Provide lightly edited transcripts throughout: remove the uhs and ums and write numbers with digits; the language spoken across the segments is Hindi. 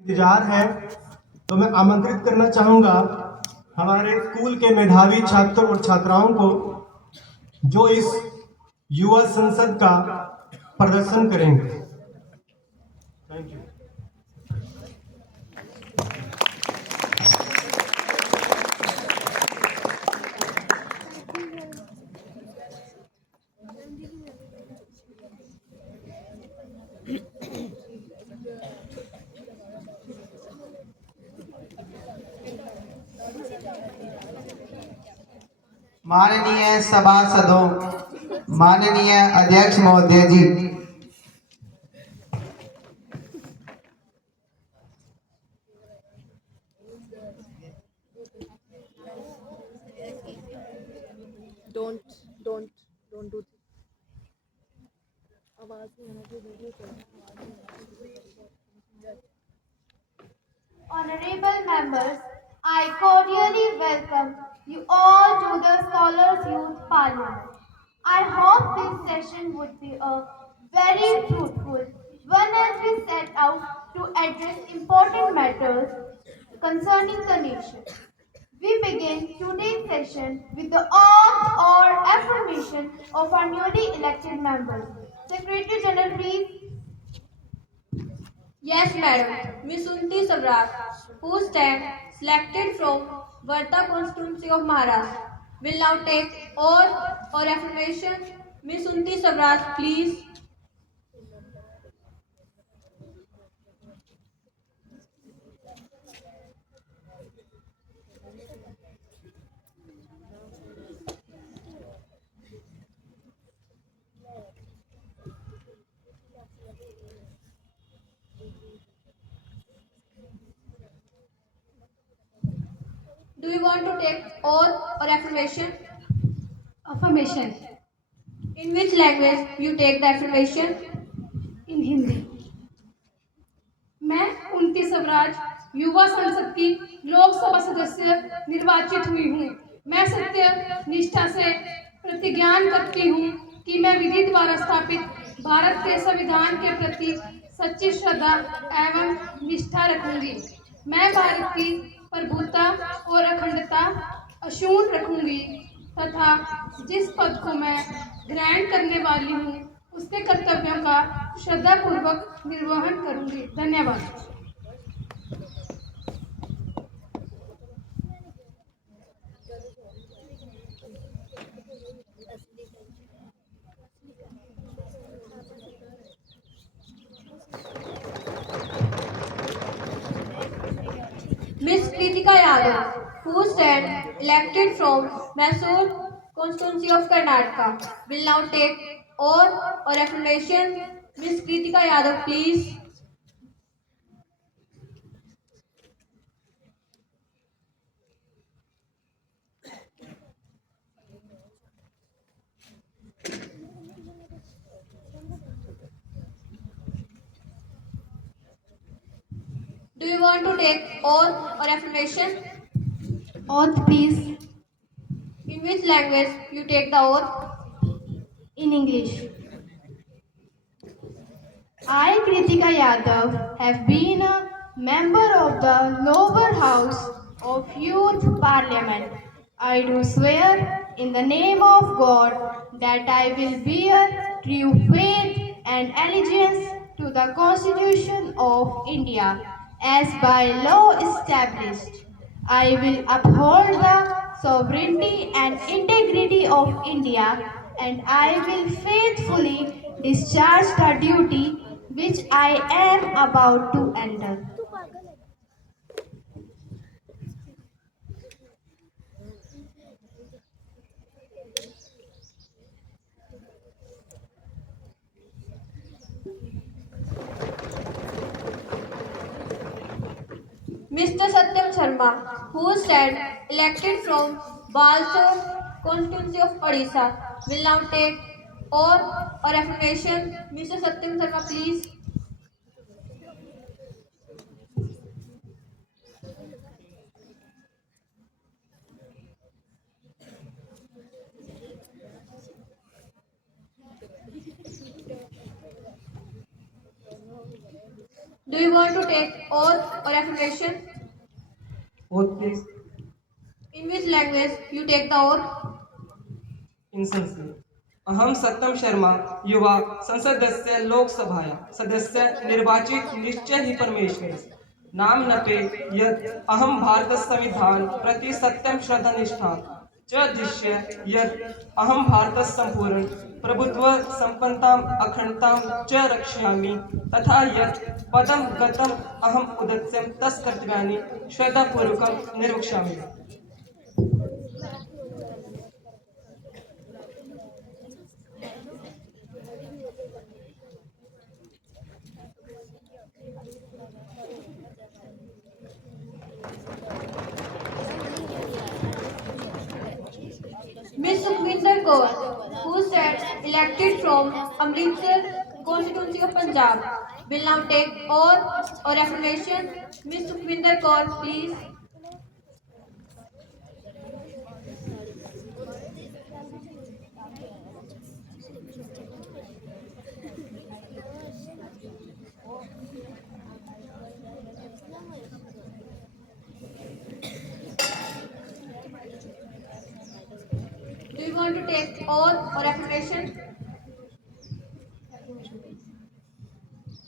इंतजार है तो मैं आमंत्रित करना चाहूंगा हमारे स्कूल के मेधावी छात्र और छात्राओं को जो इस युवा संसद का प्रदर्शन करेंगे। Thank you. माननीय सभासदों, माननीय अध्यक्ष महोदय जी, don't don't do this. आवाज नहीं आना चाहिए वीडियो चल Honorable members, I cordially welcome you all to the Scholars Youth Parliament. I hope this session would be a very fruitful one as we set out to address important matters concerning the nation. We begin today's session with the oath or affirmation of our newly elected members. Secretary General, please. Yes, madam. Miss Unti Savrat, who stand selected from Varta constituency of Maharashtra, will now take oath or affirmation. Miss Unti Savrat, please. Do you want to take oath or affirmation? Affirmation. In which language you take the affirmation? In Hindi. मैं 29 अवराज युवा संसद की लोकसभा सदस्य निर्वाचित हुई हूँ। मैं सत्य निष्ठा से प्रतिज्ञान करती हूँ कि मैं विधि द्वारा स्थापित भारत के संविधान के प्रति सच्ची श्रद्धा एवं निष्ठा रखूंगी। मैं भारत की प्रभुता और अखंडता अक्षुण्ण रखूंगी तथा जिस पद को मैं ग्रहण करने वाली हूँ उसके कर्तव्यों का श्रद्धापूर्वक निर्वहन करूंगी। धन्यवाद। Miss Kritika Yadav, who stand elected from Mysore constituency of Karnataka, will now take oath or affirmation. Miss Kritika Yadav, please. Do you want to take oath or affirmation? Oath, please. In which language you take the oath? In English. I, Kritika Yadav, have been a member of the lower house of Youth Parliament. I do swear in the name of God that I will bear true faith and allegiance to the Constitution of India as by law established. I will uphold the sovereignty and integrity of India, and I will faithfully discharge the duty which I am about to enter. Mr. Satyam Sharma, who stand elected from Balsor constituency of Odisha, will now take oath or affirmation. Mr. Satyam Sharma, please. Do you want to take oath or affirmation? Oath, please. In which language you take the oath? In Sanskrit. अहम सत्यम शर्मा युवा संसदस्य लोकसभाया सदस्य निर्वाचित निश्चय ही परमेश्वर नाम नपे यत् अहम भारत संविधान प्रति सत्यम श्रद्धा निष्ठा च दृश्य यत् अहम भारत संपूर्ण प्रभुत्व संपन्नताम अखंडताम च रक्षयामि तथा यत् पदम गतम अहम उदस्यम तस् कर्तव्यानि श्रद्धापूर्वकं निर्वक्ष्यामि. Miss Sukhwinder Kaur, who said elected from Amritsar constituency of Punjab, will now take oath or affirmation. Miss Sukhwinder Kaur, please. Do you want to take oath or affirmation?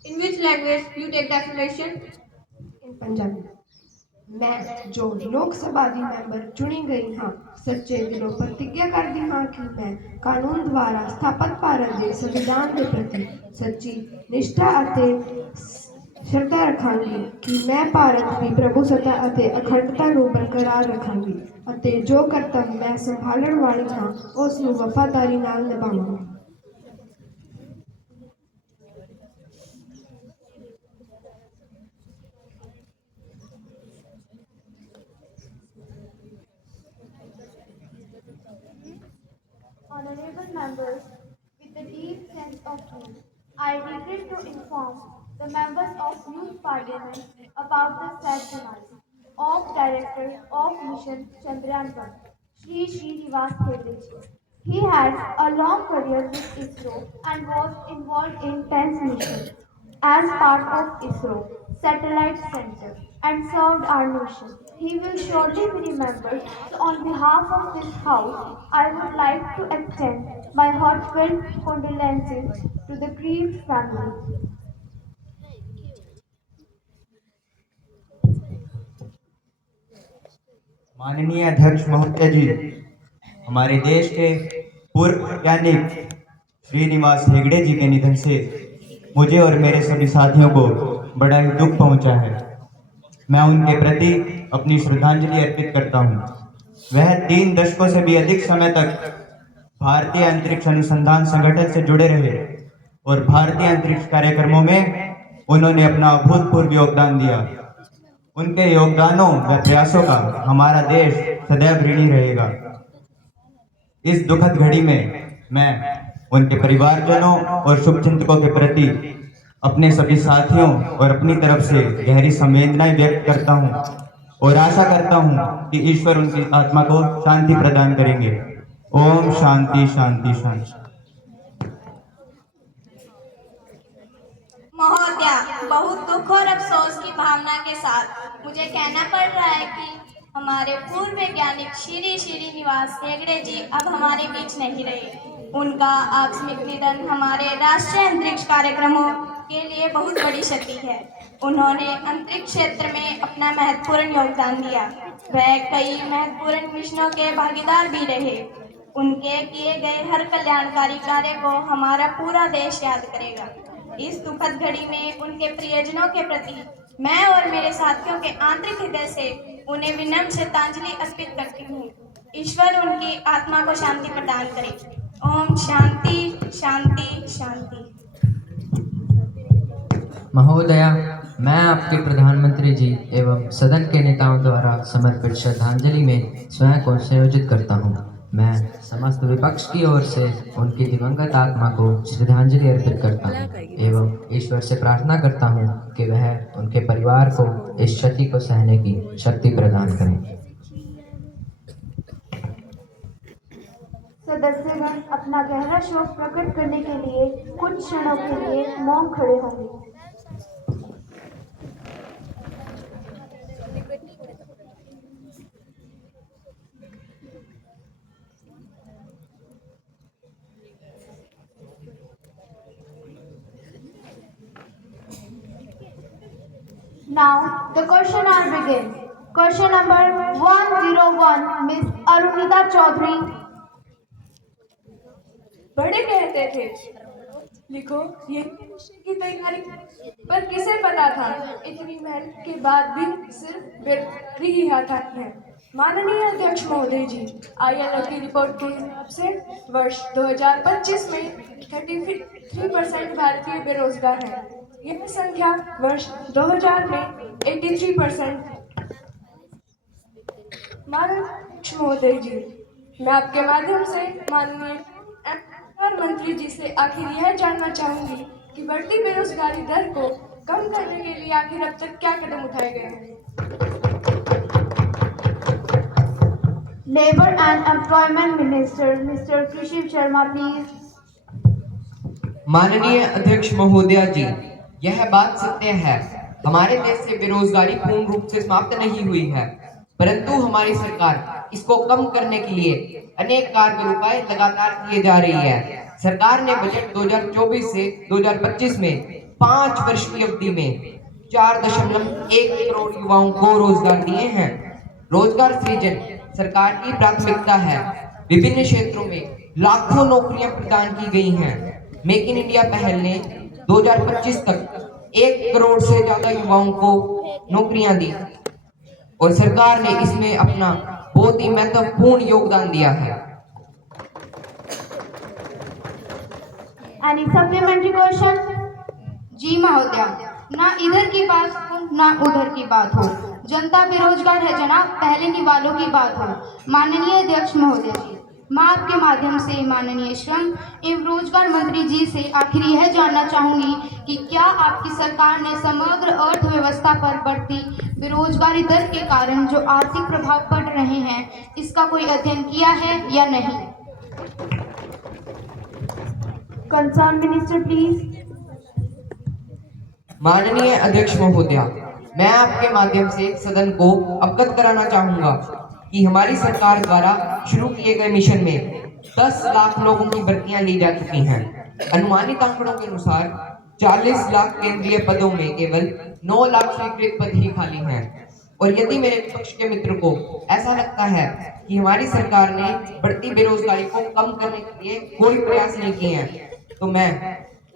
In which language you take the affirmation? इन पंजाबी. मैं जो लोक सभा दी मैंबर चुनी गई हाँ सच्चे दिलों प्रतिज्ञा करती हाँ कि मैं कानून द्वारा स्थापित भारत के संविधान के प्रति सच्ची निष्ठा ਅਤੇ ਸ਼ਰਧਾ ਰੱਖਾਂਗੀ ਕਿ ਮੈਂ ਭਾਰਤ ਦੀ ਪ੍ਰਭੂਸੱਤਾ ਅਤੇ ਅਖੰਡਤਾ ਨੂੰ ਬਰਕਰਾਰ ਰੱਖਾਂਗੀ ਅਤੇ ਜੋ ਕਰਤੱਵ ਮੈਂ ਸੰਭਾਲਣ ਵਾਲੀ ਹਾਂ ਉਸ ਨੂੰ ਵਫਾਦਾਰੀ ਨਾਲ ਨਿਭਾਵਾਂਗੀ. Honorable members, with a deep sense of duty, I regret to inform the members of Youth Parliament about the sad demise of Director of Mission Chandrayaan-1, Shri Srinivas Hegde ji. He had a long career with ISRO and was involved in 10 missions as part of ISRO Satellite Center and served our nation. He will surely be remembered. So on behalf of this house, I would like to extend my heartfelt condolences to the grieved family. माननीय अध्यक्ष महोदय जी, हमारे देश के पूर्व वैज्ञानिक श्रीनिवास हेगड़े जी के निधन से मुझे और मेरे सभी साथियों को बड़ा ही दुख पहुंचा है. मैं उनके प्रति अपनी श्रद्धांजलि अर्पित करता हूं. वह 3 दशकों से भी अधिक समय तक भारतीय अंतरिक्ष अनुसंधान संगठन से जुड़े रहे और भारतीय अंतरिक्ष कार्यक्रमों में उन्होंने अपना अभूतपूर्व योगदान दिया. उनके योगदानों व प्रयासों का हमारा देश सदैव ऋणी रहेगा. इस दुखद घड़ी में मैं उनके परिवारजनों और शुभचिंतकों के प्रति अपने सभी साथियों और अपनी तरफ से गहरी संवेदनाएं व्यक्त करता हूं और आशा करता हूं कि ईश्वर उनकी आत्मा को शांति प्रदान करेंगे. ओम शांति शांति शांति. महोदया, बहुत दुख और अफसोस की भावना के साथ मुझे कहना पड़ रहा है कि हमारे पूर्व वैज्ञानिक श्री श्रीनिवास हेगड़े जी अब हमारे बीच नहीं रहे. उनका आकस्मिक निधन हमारे राष्ट्रीय अंतरिक्ष कार्यक्रमों के लिए बहुत बड़ी क्षति है. उन्होंने अंतरिक्ष क्षेत्र में अपना महत्वपूर्ण योगदान दिया. वह कई महत्वपूर्ण मिशनों के भागीदार भी रहे. उनके किए गए हर कल्याणकारी कार्य को हमारा पूरा देश याद करेगा. इस दुखद घड़ी में उनके प्रियजनों के प्रति मैं और मेरे साथियों के आंतरिक हृदय से उन्हें विनम्र श्रद्धांजलि अर्पित करती हूँ. ईश्वर उनकी आत्मा को शांति प्रदान करे. ओम शांति शांति शांति. महोदया, मैं आपके प्रधानमंत्री जी एवं सदन के नेताओं द्वारा समर्पित श्रद्धांजलि में स्वयं को संयोजित करता हूँ. मैं समस्त विपक्ष की ओर से उनकी दिवंगत आत्मा को श्रद्धांजलि अर्पित करता हूँ एवं ईश्वर से प्रार्थना करता हूँ कि वह उनके परिवार को इस क्षति को सहने की शक्ति प्रदान करें. सदस्यगण अपना गहरा शोक प्रकट करने के लिए कुछ क्षणों के लिए मौन खड़े होंगे. Now the question are begin. Question number 101, Miss Arunita Chaudhary. बड़े कहते थे लिखो ये विषय की तैयारी, पर किसे पता था इतनी मेहनत के बाद भी सिर्फ बेरोजगारी ही हाथ आती है। माननीय अध्यक्ष महोदय जी, ILO की रिपोर्ट के हिसाब से वर्ष 2025 में 33% भारतीय बेरोजगार हैं। यह संख्या वर्ष 2000 में 83%। माननीय अध्यक्ष महोदय जी, मैं आपके माध्यम से माननीय प्रधानमंत्री जी से आखिर यह जानना चाहूंगी कि बढ़ती बेरोजगारी दर को कम करने के लिए आखिर अब तक क्या कदम उठाए गए हैं। Labor and Employment Minister, Mr. Kriship Sharma, please. माननीय अध्यक्ष महोदया जी, यह बात सत्य है, हमारे देश से बेरोजगारी पूर्ण रूप से समाप्त नहीं हुई है, परंतु हमारी सरकार इसको कम करने के लिए अनेक कारगर उपाय लगातार किए जा रही है। सरकार ने बजट 2024 से 2025 में 5 वर्ष की अवधि में 4.1 करोड़ युवाओं को रोजगार दिए हैं। रोजगार सृजन सरकार की प्राथमिकता है। विभिन्न क्षेत्रों में लाखों नौकरियां प्रदान की गई हैं। मेक इन इंडिया पहल ने 2025 तक 1 करोड़ से ज्यादा युवाओं को नौकरियां दी और सरकार ने इसमें अपना बहुत ही महत्वपूर्ण योगदान दिया है। Any supplementary question? जी महोदया, ना इधर की बात हो ना उधर की बात हो, जनता बेरोजगार है जनाब, पहले निवालों की बात हो। माननीय अध्यक्ष महोदय जी, मैं आपके माध्यम से माननीय श्रम एवं रोजगार मंत्री जी से आखिर यह जानना चाहूंगी कि क्या आपकी सरकार ने समग्र अर्थव्यवस्था पर बढ़ती बेरोजगारी दर के कारण जो आर्थिक प्रभाव पड़ रहे हैं, इसका कोई अध्ययन किया है या नहीं? Concern minister please. माननीय अध्यक्ष महोदया, मैं आपके माध्यम से सदन को अवगत कराना चाहूंगा कि हमारी सरकार द्वारा शुरू किए गए मिशन में 10 लाख लोगों की भर्तियां ली जा चुकी हैं। अनुमानित आंकड़ों के अनुसार 40 लाख केंद्रीय पदों में केवल 9 लाख स्वीकृत पद ही खाली हैं। और यदि मेरे विपक्ष के मित्र को ऐसा लगता है कि हमारी सरकार ने बढ़ती बेरोजगारी को कम करने के लिए कोई प्रयास नहीं किए हैं, तो मैं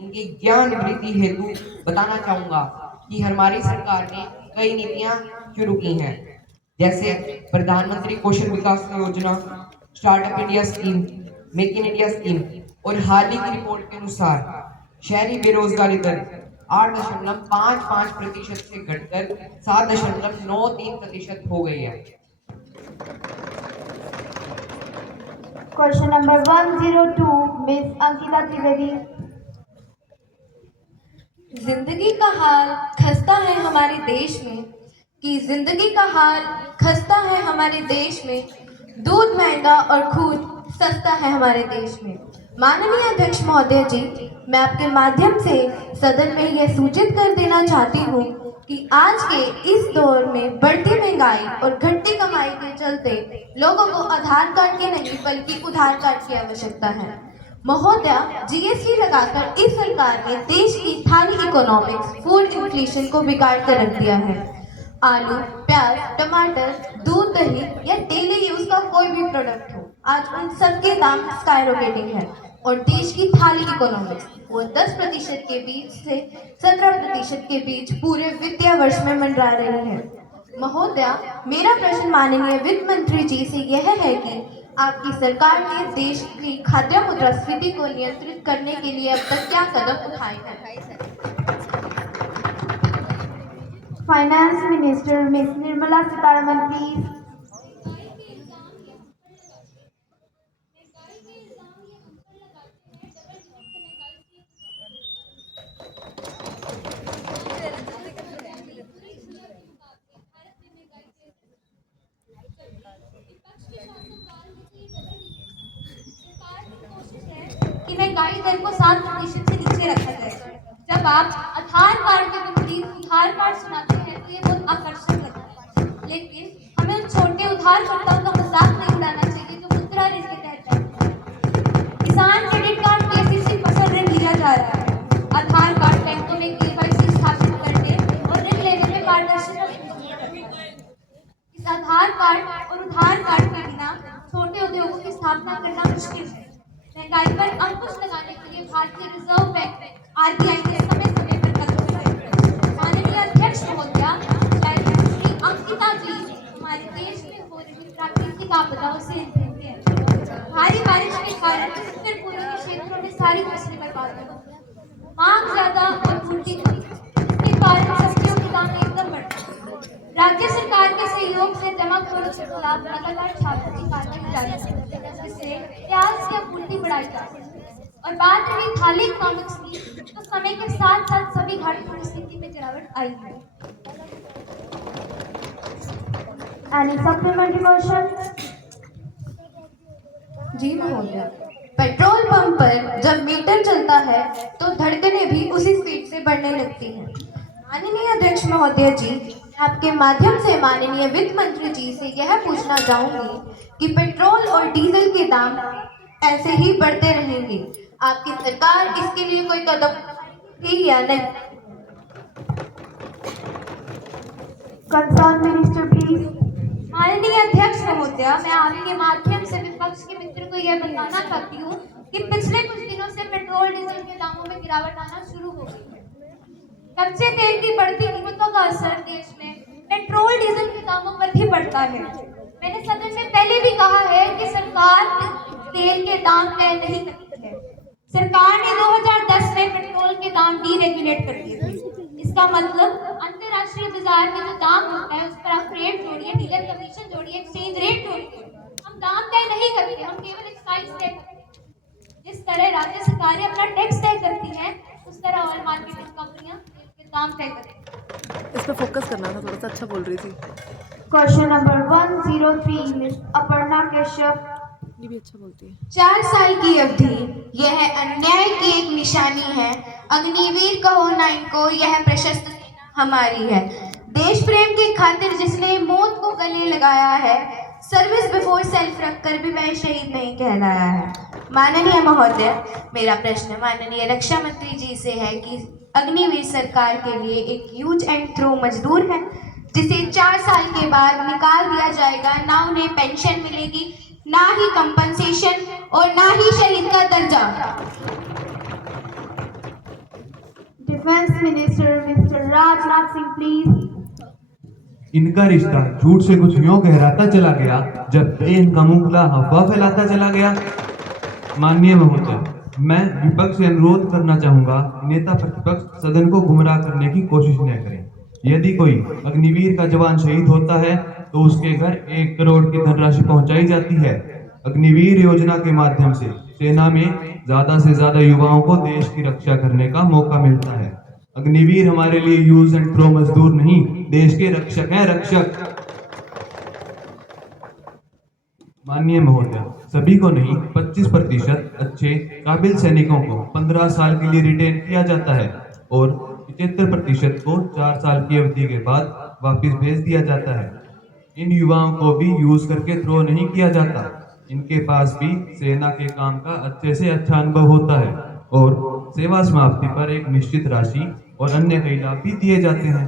उनकी ज्ञान वृद्धि हेतु बताना चाहूंगा कि हमारी सरकार ने कई नीतियां शुरू की हैं, जैसे प्रधानमंत्री कौशल विकास योजना, startup India scheme, make in India scheme और हाल ही की रिपोर्ट के अनुसार शहरी बेरोजगारी दर 8.55% से घटकर 7.93% हो गई है। Question number 102, miss Ankita Trivedi. जिंदगी का हाल खस्ता है हमारे देश में, कि जिंदगी का हाल खस्ता है हमारे देश में, दूध महंगा और खून सस्ता है हमारे देश में। माननीय अध्यक्ष महोदय जी, मैं आपके माध्यम से सदन में यह सूचित कर देना चाहती हूँ कि आज के इस दौर में बढ़ती महंगाई और घटती कमाई के चलते लोगों को आधार कार्ड की नहीं बल्कि उधार कार्ड की आवश्यकता है। महोदया, GST लगाकर इस सरकार ने देश की थाली इकोनॉमिक्स, फूड इन्फ्लेशन को बिगाड़ कर रख दिया है। आलू, प्याज, टमाटर, दूध, दही या डेली यूज का कोई भी प्रोडक्ट हो, आज उन सबके दाम स्काईरॉकेटिंग है और देश की थाली इकोनॉमिक्स वो 10% के बीच से 17% के बीच पूरे वित्तीय वर्ष में मंडरा रही है। महोदया, मेरा प्रश्न माननीय वित्त मंत्री जी से यह है कि आपकी सरकार ने देश की खाद्य मुद्रास्फीति को नियंत्रित करने के लिए अब तक क्या कदम उठाए हैं? Finance minister miss Nirmala Sitharaman please. कि महंगाई दर को 7% से नीचे रखा जाए। जब आप आधार कार्ड के विपरीत उधार कार्ड सुनाते हैं तो ये बहुत आकर्षक लगता है, लेकिन हमें उन छोटे उधारकर्ताओं का मजाक नहीं उड़ाना चाहिए जो मुद्रा ऋण के तहत जाते हैं। किसान क्रेडिट कार्ड KCC फसल ऋण लिया जा रहा है। आधार कार्ड बैंकों में KYC स्थापित करने और ऋण लेने में आधार कार्ड और उधार कार्ड के बिना छोटे उद्योगों की स्थापना करना मुश्किल है। महंगाई पर अंकुश लगाने के लिए भारतीय रिजर्व बैंक RBI ने समय समय पर कदम उठाए। माननीय अध्यक्ष महोदया, श्री अंकिता जी हमारे देश में हो रही प्राकृतिक आपदाओं से निपटते हैं। भारी बारिश के कारण उत्तर पूर्वी क्षेत्रों में सारी फसलें बर्बाद हो गई। मांग ज्यादा और पूर्ति कम, इसके कारण सब्जियों के दाम एकदम बढ़ गए। राज्य सरकार के सहयोग से जमाखोरों के खिलाफ लगातार छापे की कार्रवाई जारी है, जिससे प्याज की आपूर्ति बढ़ाई जा रही है। और बात रही थाली इकोनॉमिक्स की, तो समय के साथ साथ सभी घाटों की स्थिति में गिरावट आई है। Any supplementary question? जी महोदया, पेट्रोल पंप पर जब मीटर चलता है तो धड़कनें भी उसी स्पीड से बढ़ने लगती हैं। माननीय अध्यक्ष महोदय जी, आपके माध्यम से माननीय वित्त मंत्री जी से यह पूछना चाहूंगी कि पेट्रोल और डीजल के दाम ऐसे ही बढ़ते रहेंगे, आपकी सरकार इसके लिए कोई कदम उठाएगी या नहीं? Concerned minister, please. माननीय अध्यक्ष महोदया, मैं आपके माध्यम से विपक्ष के मित्र को यह बताना चाहती हूँ कि पिछले कुछ दिनों से पेट्रोल डीजल के दामों में गिरावट आना शुरू हो गई है। कच्चे तेल की बढ़ती कीमतों का असर देश में पेट्रोल डीजल के दामों पर भी पड़ता है। मैंने सदन में पहले भी कहा है कि सरकार तेल के दाम तय नहीं करती है। सरकार ने 2010 में पेट्रोल के दाम डीरेगुलेट कर दिए थे। इसका मतलब अंतर्राष्ट्रीय बाजार में जो दाम होता है उस पर आप रेट जोड़िए, डीलर कमीशन जोड़िए, एक्सचेंज रेट जोड़िए। हम दाम तय नहीं करते, हम केवल एक्साइज तय करते हैं। जिस तरह राज्य सरकारें अपना टैक्स तय करती हैं, उस तरह ऑयल मार्केटिंग कंपनियां तेल के दाम तय करती हैं। इस पे फोकस करना था, थोड़ा सा अच्छा बोल रही थी। Question number 103, Miss Aparna Kashyap. ये भी अच्छा बोलती है। 4 साल की अवधि, यह अन्याय की एक निशानी है। अग्निवीर कहो ना इनको, यह प्रशस्त सेना हमारी है। देश प्रेम की खातिर जिसने मौत को गले लगाया है, सर्विस बिफोर सेल्फ रखकर भी वह शहीद नहीं कहलाया है। माननीय महोदय, मेरा प्रश्न माननीय रक्षा मंत्री जी से है कि अग्निवीर सरकार के लिए एक यूज एंड थ्रो मजदूर है, जिसे 4 साल के बाद निकाल दिया जाएगा। ना उन्हें पेंशन मिलेगी, ना ही कंपनसेशन और ना ही शहीद का दर्जा। Defence minister mister Rajnath Singh, please. इनका रिश्ता झूठ से कुछ यूं गहराता चला गया जब ये इनका मुंह खुला अफवाह फैलाता चला गया। माननीय महोदय, मैं विपक्ष से अनुरोध करना चाहूंगा, नेता प्रतिपक्ष सदन को गुमराह करने की कोशिश न करें। यदि कोई अग्निवीर का जवान शहीद होता है तो उसके घर 1 करोड़ की धनराशि पहुंचाई जाती है। अग्निवीर योजना के माध्यम से सेना में ज्यादा से ज्यादा युवाओं को देश की रक्षा करने का मौका मिलता है। अग्निवीर हमारे लिए यूज एंड थ्रो मजदूर नहीं, देश के रक्षक हैं, रक्षक। माननीय महोदय, सभी को नहीं, 25% अच्छे काबिल सैनिकों को 15 साल के लिए रिटेन किया जाता है और 75% को 4 साल की अवधि के बाद वापस भेज दिया जाता है। इन युवाओं को भी यूज करके थ्रो नहीं किया जाता। इनके पास भी सेना के काम का अच्छे से अच्छा अनुभव होता है और सेवा समाप्ति पर एक निश्चित राशि और अन्य कई लाभ भी दिए जाते हैं।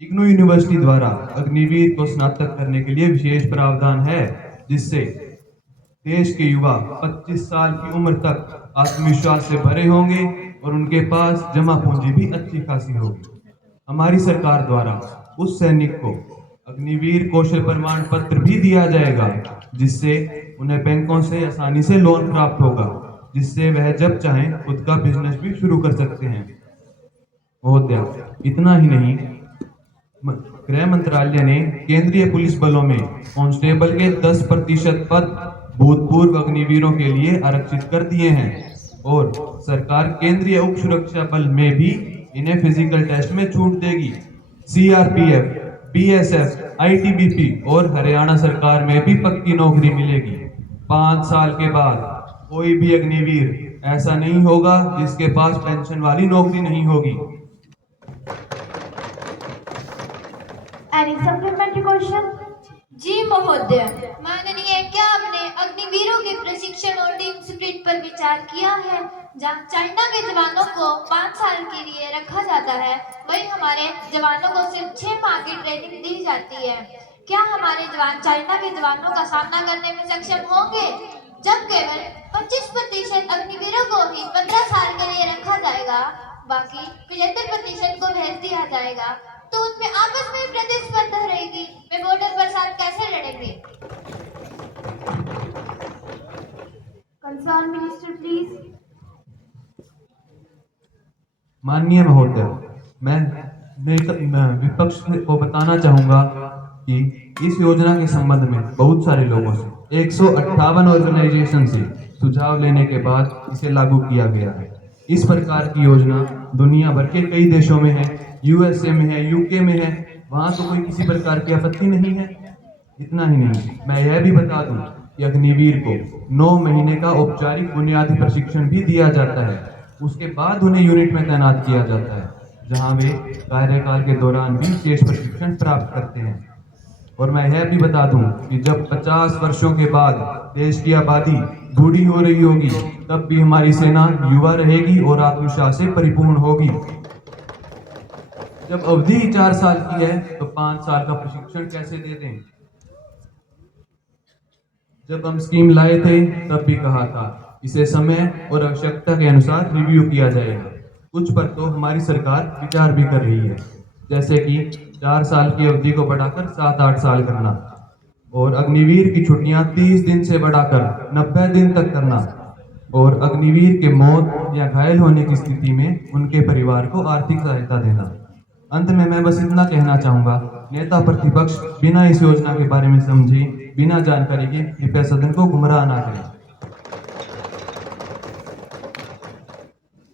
इग्नू यूनिवर्सिटी द्वारा अग्निवीर को स्नातक करने के लिए विशेष प्रावधान है, जिससे देश के युवा 25 साल की उम्र तक आत्मविश्वास से भरे होंगे और उनके पास जमा पूंजी भी अच्छी खासी होगी। हमारी सरकार द्वारा उस सैनिक को अग्निवीर कौशल प्रमाण पत्र भी दिया जाएगा, जिससे उन्हें बैंकों से आसानी से लोन प्राप्त होगा, जिससे वह जब चाहें खुद का बिजनेस भी शुरू कर सकते हैं। महोदया, इतना ही नहीं, गृह मंत्रालय ने केंद्रीय पुलिस बलों में कांस्टेबल के 10% पद भूतपूर्व अग्निवीरों के लिए आरक्षित कर दिए हैं और सरकार केंद्रीय उप सुरक्षा बल में भी इन्हें फिजिकल टेस्ट में छूट देगी। CRPF, BSF, ITBP और हरियाणा सरकार में भी पक्की नौकरी मिलेगी। 5 साल के बाद कोई भी अग्निवीर ऐसा नहीं होगा जिसके पास पेंशन वाली नौकरी नहीं होगी। Any supplementary question? जी महोदय, माननीय, क्या आपने अग्निवीरों के प्रशिक्षण और टीम स्पिरिट पर विचार किया है? जहाँ चाइना के जवानों को 5 साल के लिए रखा जाता है, वहीं हमारे जवानों को सिर्फ 6 माह की ट्रेनिंग दी जाती है। क्या हमारे जवान चाइना के जवानों का सामना करने में सक्षम होंगे? जब केवल 25% अग्निवीरों को ही 15 साल के लिए रखा जाएगा, बाकी 75% को भेज दिया जाएगा, तो उनमें आपस में प्रतिस्पर्धा रहेगी। वे बॉर्डर पर साथ कैसे लड़ेंगे? Concern minister please. माननीय महोदय, मैं विपक्ष को बताना चाहूंगा कि इस योजना के संबंध में बहुत सारे लोगों से 158 ऑर्गेनाइजेशन से सुझाव लेने के बाद इसे लागू किया गया है। इस प्रकार की योजना दुनिया भर के कई देशों में है, यूएसए में है, यूके में है, वहां तो कोई किसी प्रकार की आपत्ति नहीं है। इतना ही नहीं, मैं यह भी बता दूं कि अग्निवीर को 9 महीने का औपचारिक बुनियादी प्रशिक्षण भी दिया जाता है। उसके बाद उन्हें यूनिट में तैनात किया जाता है, जहां वे कार्यकाल के दौरान भी शेष प्रशिक्षण प्राप्त करते हैं। और मैं यह भी बता दूं कि जब 50 वर्षों के बाद देश की आबादी बूढ़ी हो रही होगी, तब भी हमारी सेना युवा रहेगी और आत्मविश्वास से परिपूर्ण होगी। जब अवधि 4 साल की है तो 5 साल का प्रशिक्षण कैसे दे दें? जब हम स्कीम लाए थे तब भी कहा था इसे समय और आवश्यकता के अनुसार रिव्यू किया जाएगा। कुछ पर तो हमारी सरकार विचार भी कर रही है, जैसे कि 4 साल की अवधि को बढ़ाकर 7-8 साल करना, और अग्निवीर की छुट्टियां 30 दिन से बढ़ाकर 90 दिन तक करना, और अग्निवीर के मौत या घायल होने की स्थिति में उनके परिवार को आर्थिक सहायता देना। अंत में मैं बस इतना कहना चाहूंगा, नेता प्रतिपक्ष बिना इस योजना के बारे में समझे, बिना जानकारी के कृपया सदन को गुमराह ना करें।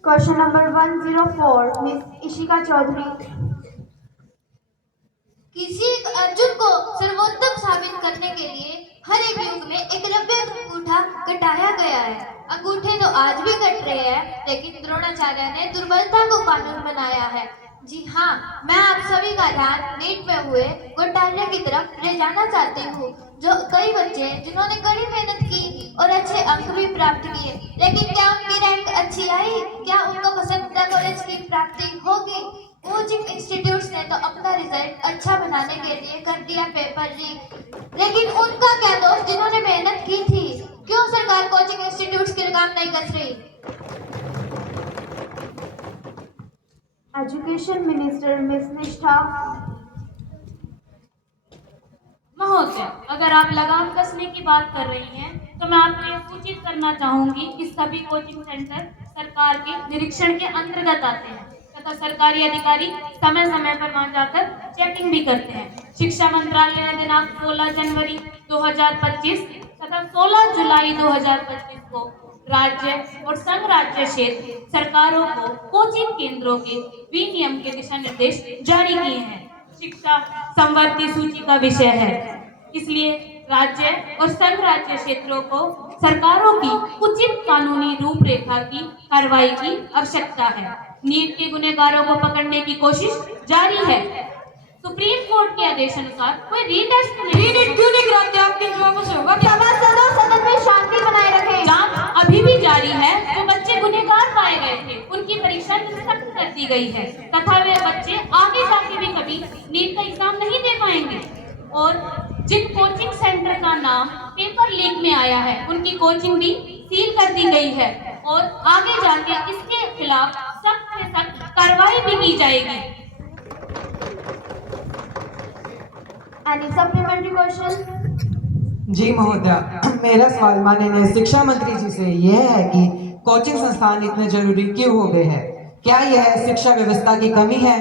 Question number 104 miss Ishika Chaudhary. किसी एक अर्जुन को सर्वोत्तम साबित करने के लिए हर एक युग में एकलव्य का अंगूठा कटाया गया है। अंगूठे तो आज भी कट रहे हैं, लेकिन द्रोणाचार्य ने दुर्बलता को कानून बनाया है। जी हाँ, मैं आप सभी का ध्यान नीट में हुए घोटाले की तरफ ले जाना चाहती हूँ। जो कई बच्चे जिन्होंने कड़ी मेहनत की और अच्छे अंक भी प्राप्त किए, लेकिन क्या उनकी रैंक अच्छी आई? क्या उनको पसंदीदा कॉलेज की प्राप्ति होगी? कोचिंग इंस्टीट्यूट्स ने तो अपना रिजल्ट अच्छा बनाने के लिए कर दिया पेपर लीक, लेकिन उनका क्या दोष जिन्होंने मेहनत की थी? क्यों सरकार कोचिंग इंस्टीट्यूट्स की काम नहीं कर रही? एजुकेशन मिनिस्टर मिस निष्ठा। महोदय, अगर आप लगाम कसने की बात कर रही हैं, तो मैं आपको यह सूचित करना चाहूंगी कि सभी कोचिंग सेंटर सरकार के निरीक्षण के अंतर्गत आते हैं तथा सरकारी अधिकारी समय समय पर वहां जाकर चेकिंग भी करते हैं। शिक्षा मंत्रालय ने दिनांक 16 जनवरी 2025 तथा 16 जुलाई 2025 को राज्य और संघ राज्य क्षेत्र सरकारों को कोचिंग केंद्रों के विनियम के दिशा निर्देश जारी किए हैं। शिक्षा संवर्ती सूची का विषय है, इसलिए राज्य और संघ राज्य क्षेत्रों को सरकारों की उचित कानूनी रूपरेखा की कार्रवाई की आवश्यकता है। नीट के गुनहगारों को पकड़ने की कोशिश जारी है। सुप्रीम कोर्ट के आदेश अनुसार कोई रीटेस्ट क्यों नहीं कराते? आपके जवाबों से होगा क्या? सदन में शांति बनाए रखें। जांच अभी भी जारी है। जो बच्चे गुनहगार पाए गए थे उनकी परीक्षा निरस्त कर दी गई है तथा वे बच्चे आगे जाके भी कभी नीट का एग्जाम नहीं दे पाएंगे। और जिन कोचिंग सेंटर का नाम पेपर लीक में आया है, उनकी कोचिंग भी सील कर दी गई है और आगे जाके इसके खिलाफ सख्त से सख्त कार्रवाई भी की जाएगी। Any supplementary question? जी महोदय, मेरा सवाल माननीय शिक्षा मंत्री जी से यह है कि कोचिंग संस्थान इतने जरूरी क्यों हो गए हैं? क्या यह शिक्षा व्यवस्था की कमी है?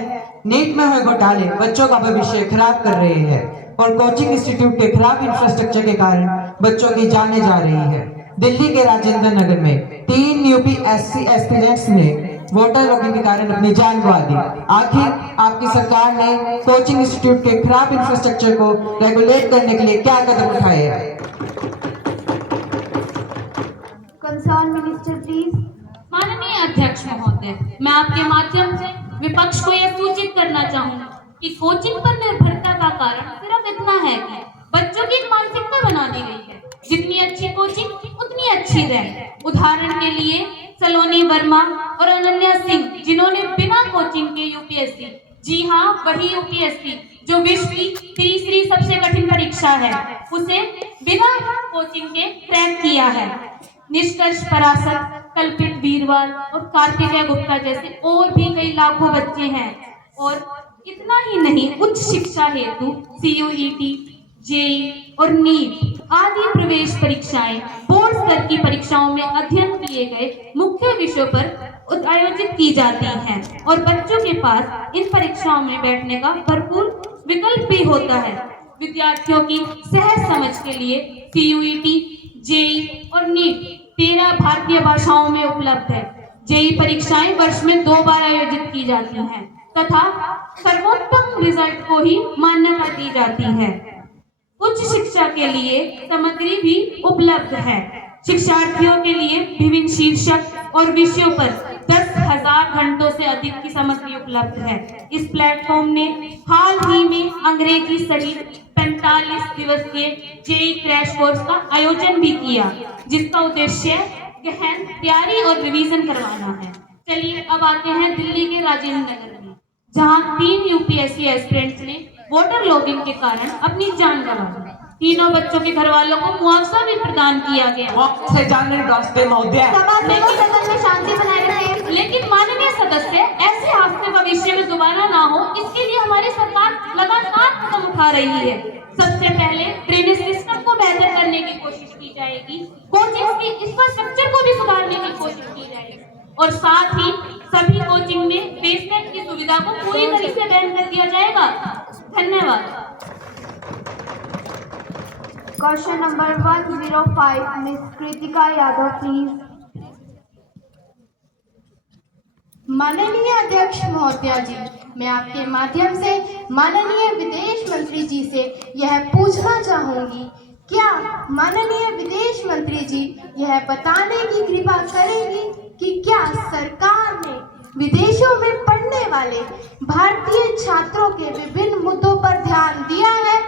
नीट में हुए घोटाले बच्चों का भविष्य खराब कर रहे हैं और कोचिंग इंस्टीट्यूट के खराब इंफ्रास्ट्रक्चर के कारण बच्चों की जानें जा रही है। दिल्ली के राजेंद्र नगर में 3 यूपीएससी एस्पिरेंट्स ने वोटर लॉगिंग के कारण अपनी जान गंवा दी। आखिर आपकी सरकार ने कोचिंग इंस्टीट्यूट के खराब इंफ्रास्ट्रक्चर को रेगुलेट करने के लिए क्या कदम उठाए हैं? Concern minister please. माननीय अध्यक्ष महोदय, मैं आपके माध्यम से विपक्ष को यह सूचित करना चाहूंगा कि कोचिंग पर निर्भरता का कारण सिर्फ इतना है कि बच्चों की मानसिकता बना दी गई है, जितनी अच्छी कोचिंग उतनी अच्छी रैंक। उदाहरण के लिए सलोनी वर्मा और अनन्या सिंह, जिन्होंने बिना कोचिंग के यूपीएससी, जी हाँ वही यूपीएससी जो विश्व की तीसरी सबसे कठिन परीक्षा है, उसे बिना कोचिंग के क्रैक किया है। निष्कर्ष पराशर, कल्पित वीरवाल और कार्तिकेय गुप्ता जैसे और भी कई लाखों बच्चे हैं। और इतना ही नहीं, उच्च शिक्षा हेतु CUET, JEE और नीट आदि प्रवेश परीक्षाएं बोर्ड स्तर की परीक्षाओं में अध्ययन किए गए मुख्य विषयों पर आयोजित की जाती हैं और बच्चों के पास इन परीक्षाओं में बैठने का भरपूर विकल्प भी होता है। विद्यार्थियों की सहज समझ के लिए CUET, JEE और नीट 13 भारतीय भाषाओं में उपलब्ध है। JEE परीक्षाएं वर्ष में 2 बार आयोजित की जाती हैं तथा सर्वोत्तम रिजल्ट को ही मान्यता दी जाती है। उच्च शिक्षा के लिए सामग्री भी उपलब्ध है। शिक्षार्थियों के लिए विभिन्न शीर्षक और विषयों पर 10,000 घंटों से अधिक की सामग्री उपलब्ध है। इस प्लेटफॉर्म ने हाल ही में अंग्रेजी सहित 45 दिवसीय JEE क्रैश कोर्स का आयोजन भी किया, जिसका उद्देश्य गहन तैयारी और रिवीजन करवाना है। चलिए अब आते हैं दिल्ली के राजेंद्र नगर में, जहां 3 UPSC एस्पिरेंट्स ने वोटर लॉगिंग के कारण अपनी जान गंवा दी। तीनों बच्चों के घर वालों को मुआवजा भी प्रदान किया गया। से जानने रास्ते महोदय, लेकिन माननीय सदस्य, ऐसे हादसे भविष्य में दोबारा ना हो, इसके लिए हमारी सरकार लगातार कदम उठा रही है। सबसे पहले ड्रेनेज सिस्टम को बेहतर करने की कोशिश की जाएगी, कोचिंग की इंफ्रास्ट्रक्चर को भी सुधारने की कोशिश की जाएगी और साथ ही सभी कोचिंग में बेसमेंट की सुविधा को पूरी तरह से बैन कर दिया जाएगा। धन्यवाद। Question number 105, miss Kritika Yadav please. माननीय अध्यक्ष महोदया जी, मैं आपके माध्यम से माननीय विदेश मंत्री जी से यह पूछना चाहूंगी, क्या माननीय विदेश मंत्री जी यह बताने की कृपा करेंगी कि क्या सरकार ने विदेशों में पढ़ने वाले भारतीय छात्रों के विभिन्न मुद्दों पर ध्यान दिया है?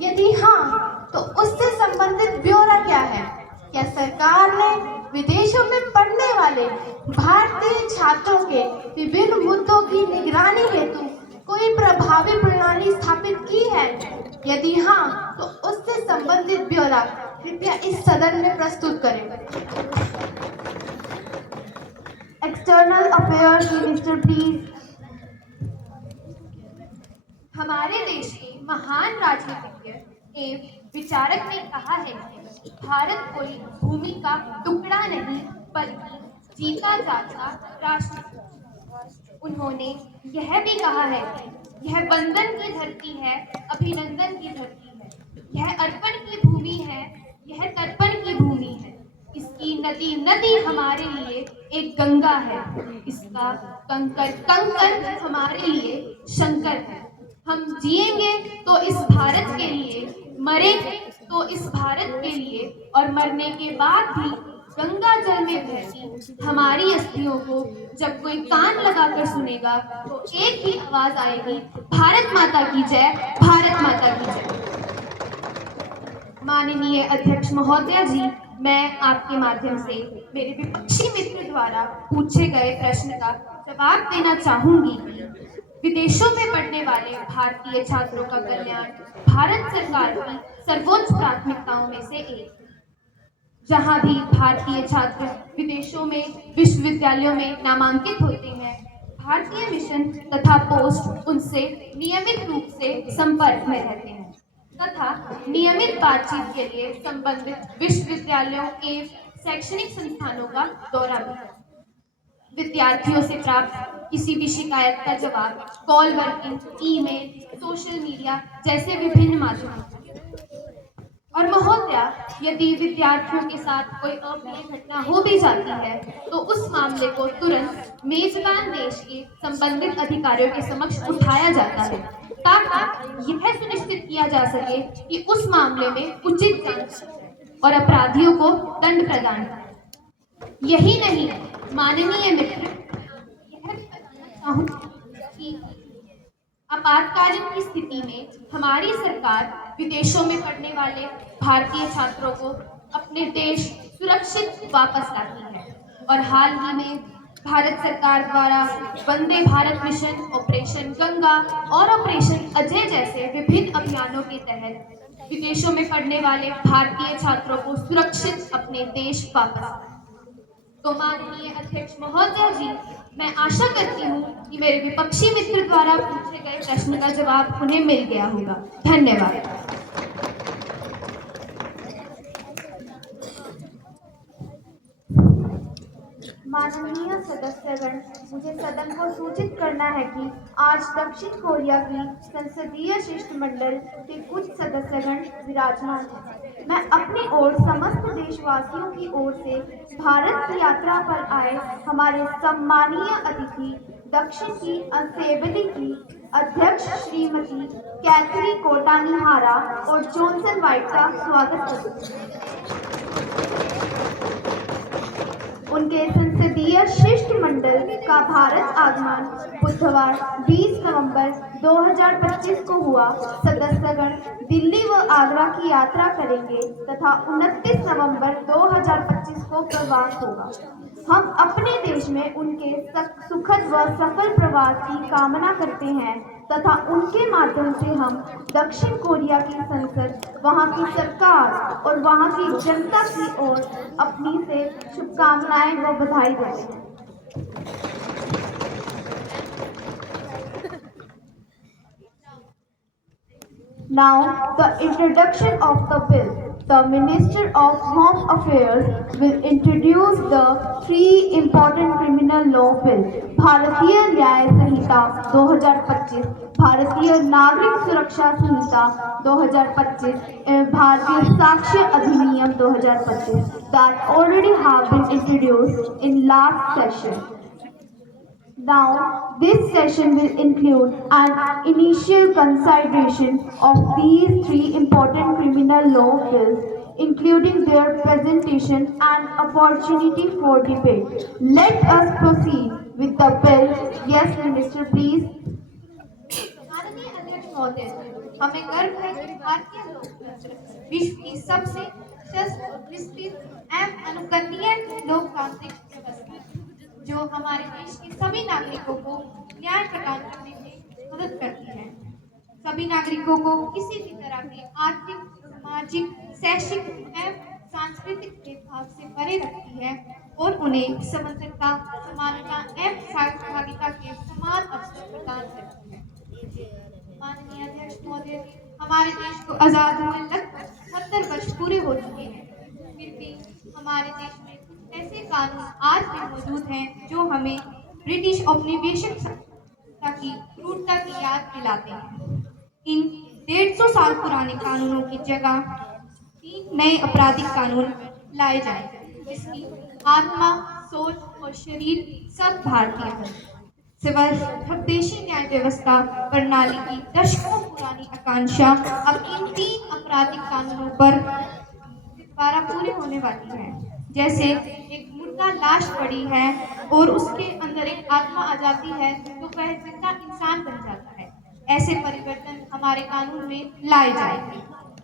यदि हाँ, तो उससे संबंधित ब्यौरा क्या है? क्या सरकार ने विदेशों में पढ़ने वाले भारतीय छात्रों के विभिन्न मुद्दों की निगरानी हेतु कोई प्रभावी प्रणाली स्थापित की है? यदि हाँ, तो उससे संबंधित ब्यौरा कृपया इस सदन में प्रस्तुत करें। External affairs minister please. हमारे देश के महान राजनीतिज्ञ एवं विचारक ने कहा है कि भारत कोई भूमि का टुकड़ा नहीं बल्कि जीता जागता राष्ट्र है। उन्होंने यह भी कहा है कि यह वंदन की धरती है, अभिनंदन की धरती है, यह अर्पण की भूमि है, यह तर्पण की भूमि है। इसकी नदी नदी हमारे लिए एक गंगा है, इसका कंकड़ कंकड़ हमारे लिए शंकर है। हम जिएंगे तो इस भारत के लिए, मरेंगे तो इस भारत के लिए, और मरने के बाद भी गंगा जल में बहती हमारी अस्थियों को जब कोई कान लगाकर सुनेगा तो एक ही आवाज आएगी, भारत माता की जय, भारत माता की जय। माननीय अध्यक्ष महोदया जी, मैं आपके माध्यम से मेरे विपक्षी मित्र द्वारा पूछे गए प्रश्न का जवाब देना चाहूंगी कि विदेशों में पढ़ने वाले भारतीय छात्रों का कल्याण भारत सरकार की सर्वोच्च प्राथमिकताओं में से एक। जहां भी भारतीय छात्र विदेशों में विश्वविद्यालयों में नामांकित होते हैं, भारतीय मिशन तथा पोस्ट उनसे नियमित रूप से संपर्क में रहते हैं तथा नियमित बातचीत के लिए संबंधित विश्वविद्यालयों के शैक्षणिक संस्थानों का दौरा भी। विद्यार्थियों से प्राप्त किसी भी शिकायत का जवाब call working, email, social media जैसे विभिन्न माध्यमों से। और महोदया, यदि विद्यार्थियों के साथ कोई अप्रिय घटना हो भी जाती है तो उस मामले को तुरंत मेजबान देश के संबंधित अधिकारियों के समक्ष उठाया जाता है ताकि यह सुनिश्चित किया जा सके कि उस मामले में उचित जांच और अपराधियों को दंड प्रदान करें। यही नहीं, माननीय मित्र, यह भी बताना चाहूंगी कि आपातकालीन की स्थिति में हमारी सरकार विदेशों में पढ़ने वाले भारतीय छात्रों को अपने देश सुरक्षित वापस लाती है और हाल ही में भारत सरकार द्वारा वंदे भारत मिशन, ऑपरेशन गंगा और ऑपरेशन अजय जैसे विभिन्न अभियानों के तहत विदेशों में पढ़ने वाले भारतीय छात्रों को सुरक्षित अपने देश वापस। तो माननीय अध्यक्ष महोदय जी, मैं आशा करती हूँ कि मेरे विपक्षी मित्र द्वारा पूछे गए प्रश्न का जवाब उन्हें मिल गया होगा। धन्यवाद। माननीय सदस्यगण, मुझे सदन को सूचित करना है कि आज दक्षिण कोरिया की संसदीय शिष्टमंडल के कुछ सदस्यगण विराजमान हैं। मैं अपनी ओर समस्त देशवासियों की ओर से भारत की यात्रा पर आए हमारे सम्मानीय अतिथि दक्षिण की असेंबली की अध्यक्ष श्रीमती कैथरी कोटानिहारा और जॉनसन वाइट का स्वागत करती हूँ। उनके संसदीय शिष्टमंडल का भारत आगमन बुधवार 20 नवंबर 2025 को हुआ। सदस्यगण दिल्ली व आगरा की यात्रा करेंगे तथा 29 नवंबर 2025 को प्रवास होगा। हम अपने देश में उनके सुखद व सफल प्रवास की कामना करते हैं तथा उनके माध्यम से हम दक्षिण कोरिया की संसद, वहां की सरकार और वहां की जनता की ओर अपनी से शुभकामनाएं व बधाई देते हैं। Now, the introduction of the bill. The Minister of Home Affairs will introduce the three important criminal law bill. भारतीय न्याय संहिता 2025, भारतीय नागरिक सुरक्षा संहिता 2025 एवं भारतीय साक्ष्य अधिनियम 2025 that already have been introduced in last session. Now, this session will include an initial consideration of these three important criminal law bills, including their presentation and opportunity for debate. Let us proceed with the bill. Yes, Minister, please. माननीय अध्यक्ष महोदय, हमें गर्व है कि भारतीय लोकतंत्र विश्व की सबसे सशक्त, विस्तृत एवं अनुकरणीय लोकतांत्रिक व्यवस्था है, जो हमारे देश के सभी नागरिकों को न्याय प्रदान करने में मदद करती है। सभी नागरिकों को किसी भी तरह के आर्थिक, सामाजिक, शैक्षिक एवं सांस्कृतिक भेदभाव से परे रखती है और उन्हें समानता, समानता एवं सहभागिता के समान अवसर प्रदान करती है। माननीय अध्यक्ष महोदय, हमारे देश को आजाद हुए लगभग 70 वर्ष पूरे हो चुके हैं, फिर भी हमारे देश में ऐसे कानून आज भी मौजूद हैं जो हमें ब्रिटिश औपनिवेशिक सत्ता की क्रूरता की याद दिलाते हैं। इन 150 साल पुराने कानूनों की जगह 3 नए आपराधिक कानून लाए जाएं, जिसकी आत्मा, सोच और शरीर सब भारतीय है। सिवाय स्वदेशी न्याय व्यवस्था प्रणाली की दशकों पुरानी आकांक्षा अब इन 3 आपराधिक कानूनों पर दोबारा पूरी होने वाली है। जैसे एक मुर्दा लाश पड़ी है और उसके अंदर एक आत्मा आ जाती है तो वह जिंदा इंसान बन जाता है। ऐसे परिवर्तन हमारे कानून में लाए जाएंगे।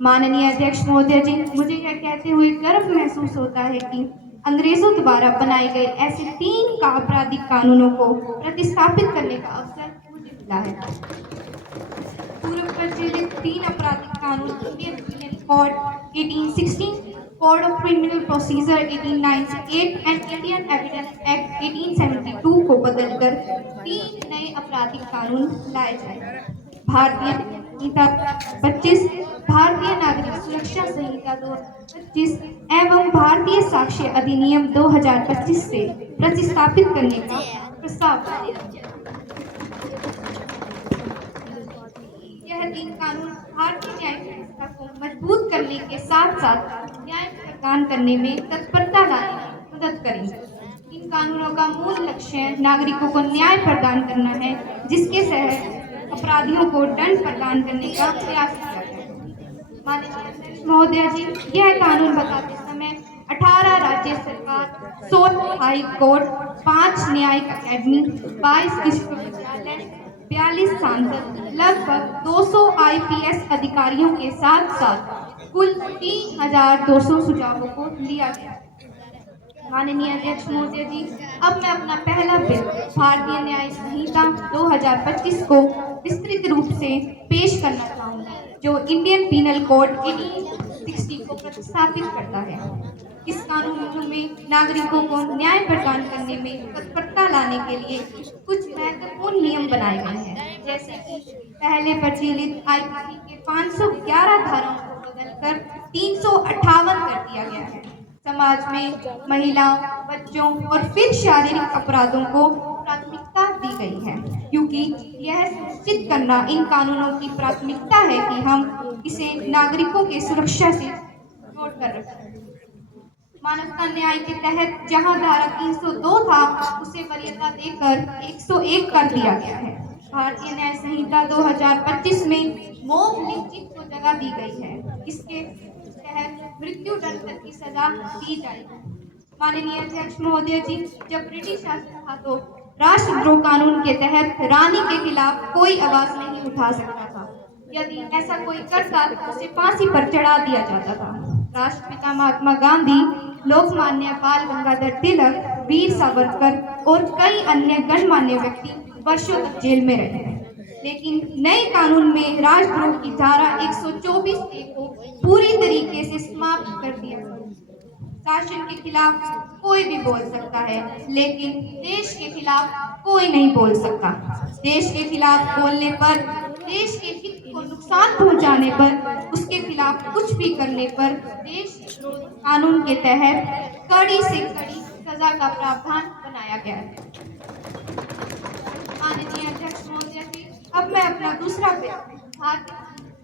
माननीय अध्यक्ष महोदय जी, मुझे यह कहते हुए गर्व महसूस होता है कि अंग्रेजों द्वारा बनाए गए ऐसे 3 आपराधिक कानूनों को प्रतिस्थापित करने का अवसर मुझे मिला है। पूर्व प्रचलित 3 आपराधिक कानून Indian penal code 1816, code of criminal procedure 1898 and Indian evidence act 1872 को बदलकर 3 नए आपराधिक कानून लाए जाए। भारतीय संहिता 25, भारतीय नागरिक सुरक्षा संहिता 2025 एवं भारतीय साक्ष्य अधिनियम 2025 से प्रतिस्थापित करने का प्रस्ताव है। यह 3 कानून भारतीय न्याय व्यवस्था को मजबूत करने के साथ साथ न्याय प्रदान करने में तत्परता लाने में मदद करेंगे। इन कानूनों का मूल लक्ष्य नागरिकों को न्याय प्रदान करना है, जिसके तहत अपराधियों को दंड प्रदान करने का प्रयास किया जाए। माननीय महोदय जी, यह कानून बताते समय 18 राज्य सरकार, 16 हाई कोर्ट, 5 न्यायिक अकेडमी, 22 विश्वविद्यालय, 42 सांसद, लगभग 200 IPS अधिकारियों के साथ साथ कुल 3200 सुझावों को लिया गया। माननीय अध्यक्ष महोदय जी, अब मैं अपना पहला बिल भारतीय न्याय संहिता 2025 को विस्तृत रूप से पेश करना चाहूँगी, जो इंडियन पीनल कोड 1860 को प्रतिस्थापित करता है। इस कानून में नागरिकों को न्याय प्रदान करने में तत्परता लाने के लिए कुछ महत्वपूर्ण नियम बनाए गए हैं, जैसे कि पहले प्रचलित आईपीसी के 511 धाराओं को बदलकर 358 कर दिया गया है। समाज में महिलाओं, बच्चों और फिर शारीरिक अपराधों को प्राथमिकता दी गई है, क्योंकि यह सुनिश्चित करना इन कानूनों की प्राथमिकता है कि हम इसे नागरिकों के सुरक्षा से जोड़ कर रखें। मानवता न्याय के तहत जहां धारा 302 था, उसे वरीयता देकर 101 कर दिया गया है। भारतीय न्याय संहिता 2025 में मोह निश्चित को जगह दी गई है। इसके तहत मृत्यु दंड तक की सजा दी जाएगी। माननीय अध्यक्ष महोदय जी, जब ब्रिटिश शासन था तो राष्ट्रद्रोह कानून के तहत रानी के खिलाफ कोई आवाज नहीं उठा सकता था। यदि ऐसा कोई करता तो उसे फांसी पर चढ़ा दिया जाता था। राष्ट्रपिता महात्मा गांधी, लोकमान्य बाल गंगाधर तिलक, वीर सावरकर और कई अन्य गणमान्य व्यक्ति वर्षों तक जेल में रहे हैं। लेकिन नए कानून में राजद्रोह की धारा 124A को पूरी तरीके से समाप्त कर दिया। शासन के खिलाफ कोई भी बोल सकता है, लेकिन देश के खिलाफ कोई नहीं बोल सकता। देश के खिलाफ बोलने पर, देश के हित को नुकसान पहुंचाने पर, उसके खिलाफ कुछ भी करने पर देशद्रोह कानून के तहत कड़ी से कड़ी सजा का प्रावधान बनाया गया है। माननीय अध्यक्ष महोदय जी, अब मैं अपना दूसरा बिल भारतीय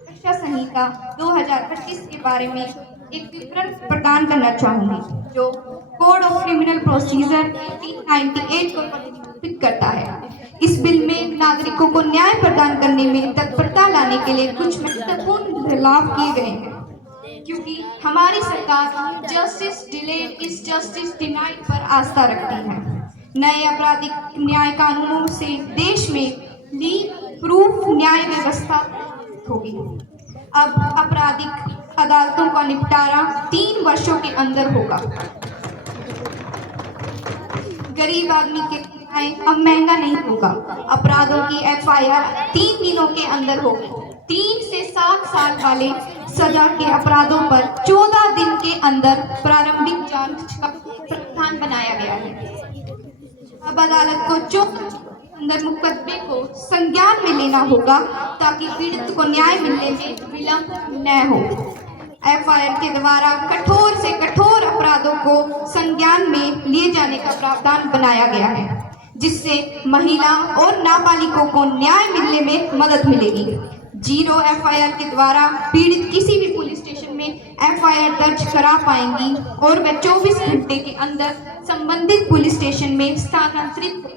शिक्षा संहिता 2025 के बारे में एक विवरण प्रदान करना चाहूंगी, जो कोड ऑफ क्रिमिनल प्रोसीजर 1898 को प्रतिस्थापित करता है। इस बिल में नागरिकों को न्याय प्रदान करने में तत्परता लाने के लिए कुछ महत्वपूर्ण बदलाव किए गए हैं, क्योंकि हमारी सरकार justice delayed is justice denied पर आस्था रखती है। नए आपराधिक न्याय कानूनों से देश में लीग प्रूफ न्याय व्यवस्था होगी। अब आपराधिक अदालतों का निपटारा 3 वर्षों के अंदर होगा। गरीब आदमी के लिए अब महंगा नहीं होगा। अपराधों की FIR 3 दिनों के अंदर होगी। 3 से 7 साल वाले सजा के अपराधों पर 14 दिन के अंदर प्रारंभिक जांच का प्रावधान बनाया गया है। अब अदालत को 14 अंदर मुकदमे को संज्ञान में लेना होगा, ताकि पीड़ित को न्याय मिलने में विलंब न हो। FIR के द्वारा कठोर से कठोर अपराधों को संज्ञान में लिए जाने का प्रावधान बनाया गया है, जिससे महिला और नाबालिगों को न्याय मिलने में मदद मिलेगी। 0 FIR के द्वारा पीड़ित किसी भी पुलिस स्टेशन में FIR दर्ज करा पाएंगी और वह 24 घंटे के अंदर संबंधित पुलिस स्टेशन में स्थानांतरित।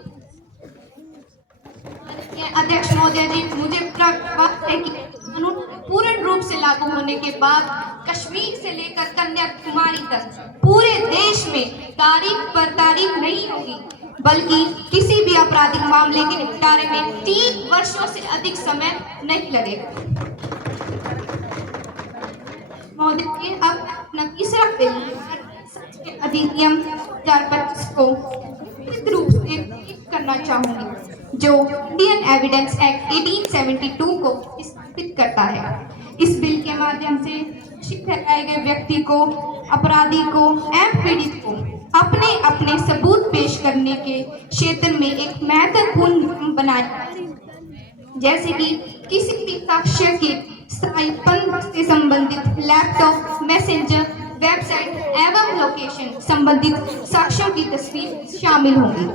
अध्यक्ष महोदय जी, मुझे पूरा विश्वास है कि कानून पूर्ण रूप से लागू होने के बाद कश्मीर से लेकर कन्याकुमारी तक पूरे देश में तारीख पर तारीख नहीं होगी, बल्कि किसी भी आपराधिक मामले के निपटारे में 3 वर्षों से अधिक समय नहीं लगेगा। महोदय जी, अब अपना तीसरा बिल अधिनियम 2025 को निश्चित रूप से करना चाहूंगी, जो इंडियन एविडेंस एक्ट 1872 को स्थापित करता है। इस बिल के माध्यम से दोषी ठहराए गए व्यक्ति को, अपराधी को एवं पीड़ित को अपने अपने सबूत पेश करने के क्षेत्र में एक महत्वपूर्ण नियम बनाया, जैसे कि किसी भी साक्ष्य के स्थायीपन से संबंधित लैपटॉप, मैसेंजर, वेबसाइट एवं लोकेशन संबंधित साक्ष्यों की तस्वीर शामिल होंगी।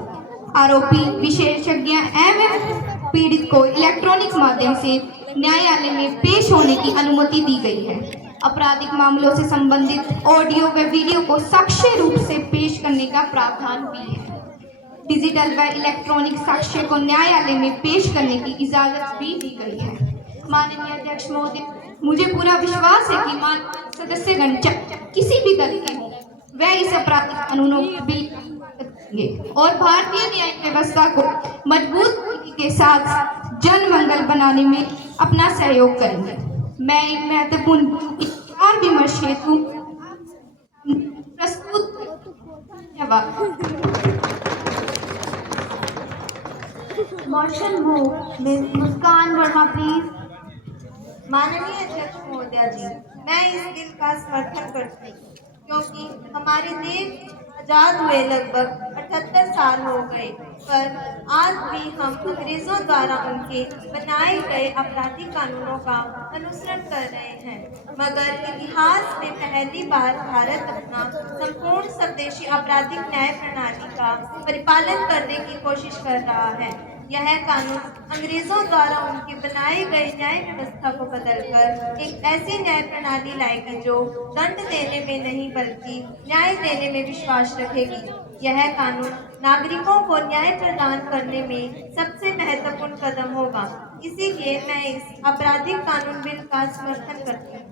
आरोपी, विशेषज्ञ एवं पीड़ित को इलेक्ट्रॉनिक माध्यम से न्यायालय में पेश होने की अनुमति दी गई है। आपराधिक मामलों से संबंधित ऑडियो व वीडियो को साक्ष्य रूप से पेश करने का प्रावधान भी है। डिजिटल व इलेक्ट्रॉनिक साक्ष्य को न्यायालय में पेश करने की इजाजत भी दी गई है। माननीय अध्यक्ष महोदय, मुझे पूरा विश्वास है कि माननीय सदस्यगण किसी भी दल के हों, वह इस आपराधिक कानूनों बिल और भारतीय न्याय व्यवस्था को मजबूत के साथ जन मंगल बनाने में अपना सहयोग करेंगे। मैं एक महत्वपूर्ण विचार विमर्श हेतु प्रस्तुत धन्यवाद। Motion move. Ms. Muskan Verma, please. माननीय अध्यक्ष महोदया जी, मैं इस बिल का समर्थन करती हूँ क्योंकि हमारे देश आजाद हुए लगभग 78 साल हो गए, पर आज भी हम अंग्रेजों द्वारा उनके बनाए गए आपराधिक कानूनों का अनुसरण कर रहे हैं। मगर इतिहास में पहली बार भारत अपना संपूर्ण स्वदेशी आपराधिक न्याय प्रणाली का परिपालन करने की कोशिश कर रहा है। यह कानून अंग्रेजों द्वारा उनके बनाए गए न्याय व्यवस्था को बदलकर एक ऐसी न्याय प्रणाली लाएगी जो दंड देने में नहीं बल्कि न्याय देने में विश्वास रखेगी। यह कानून नागरिकों को न्याय प्रदान करने में सबसे महत्वपूर्ण कदम होगा। इसीलिए मैं इस आपराधिक कानून बिल का समर्थन करती हूँ।